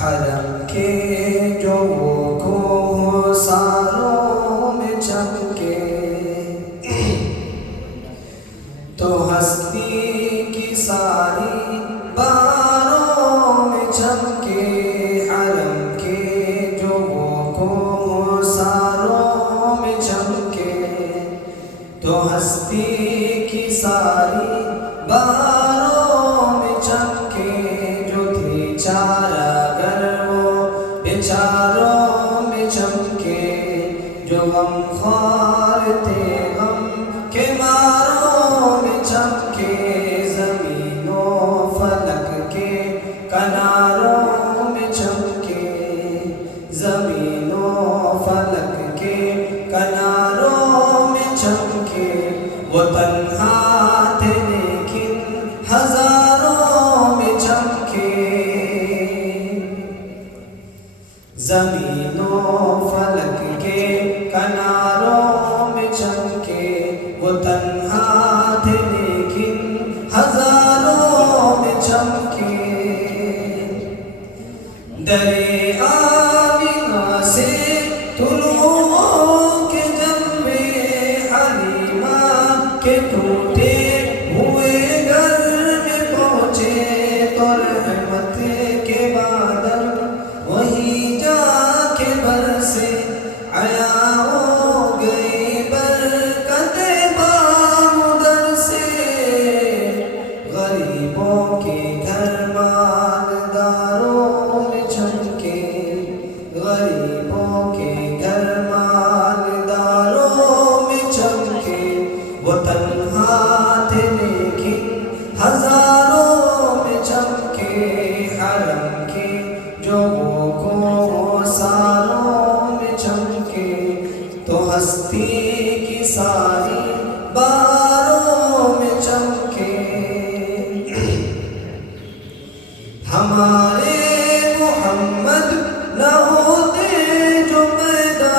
حرم کے جو وہ کوہ ساروں میں چمکے تو ہستی کی ساری باروں میں چمکے، حرم کے جو وہ کوہ ساروں میں چمکے تو ہستی کی ساری باروں میں چمکے، جو تھی چارہ گر وہ بیچاروں میں چمکے، جو غم خوار تھے غم کے ماروں میں چمکے، زمین و فلک کے کناروں میں چمکے، زمین و فلک کے کناروں میں چمکے، وہ تنہا تھے لیکن ہزاروں میں چمکے، زمین و فلک کے کناروں میں چمکے، وہ تنہا تھے لیکن ہزاروں میں چمکے، درے آمینہ سے طلوع کے جلوے، حلیمہ کے ٹوٹے ہوئے گھر میں پہنچے، تو رحمت کے بادل وہیں جا کے برسے، عیا ہو گئی برکت بامدر سے، غریبوں کے گھر مالداروں میں چمکے، غریبوں کے گھر مالداروں میں چمکے، وہ تنہا تھے لیکن ہزاروں میں چمکے، حرم کے جو وہ کوہ ساروں میں چمکے تو ہستی کی ساری باروں میں چمکے، ہمارے محمد نہ ہوتے جو پیدا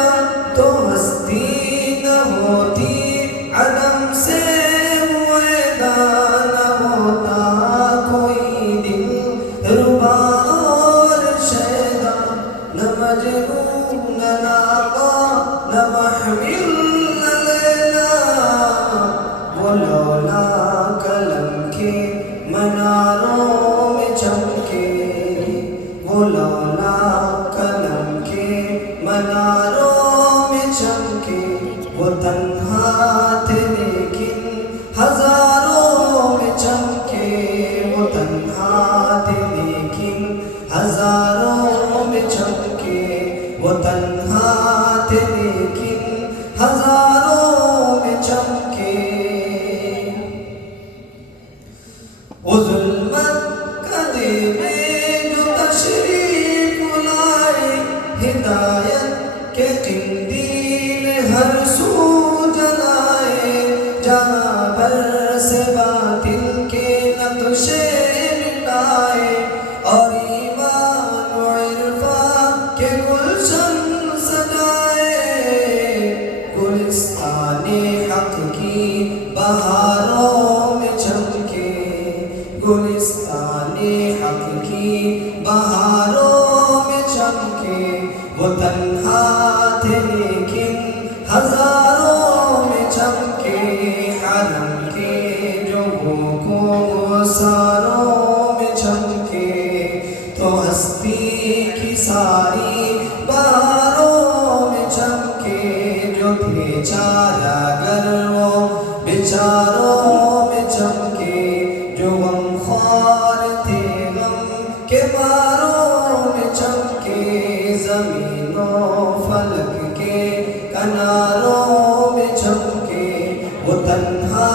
تو ہستی نہ ہوتی عدم سے معاہدہ، نہ ہوتا کوئی دل ربا اور شیدا، نہ مجنون نہ ناقہ نہ محمل نہ لیلا، وہ لولا قلم کے مناروں میں چمکے، وہ لولا قلم کے مناروں میں چمکے، وہ تنہا تھے لیکن ہزاروں میں چمکے، وہ تنہا تھے لیکن ہزاروں میں چمکے، وہ تنہا تھے لیکن ہزاروں میں چمکے، وہ ظلمت کدے میں جو تشریف لائے، ہدایت کے قندیل ہر سو جلائے، جہاں بر سے باطل کے نقشے مٹائے، اور ایمان و عرفان کے گلشن سجائے، گلستان حق کی بہاروں میں چمکے، گلستان حق کی بہاروں میں چمکے، وہ تنہا تھے لیکن ہزاروں میں چمکے، حرم کے جو وہ کوہ ساروں میں چمکے تو ہستی کی ساری بہاروں میں چمکے، جو تھے چارہ گر وہ بیچاروں میں چمکے، جو غم خوار تھے غم کے ماروں میں چمکے، زمین و فلک کے کناروں میں چمکے، وہ تنہا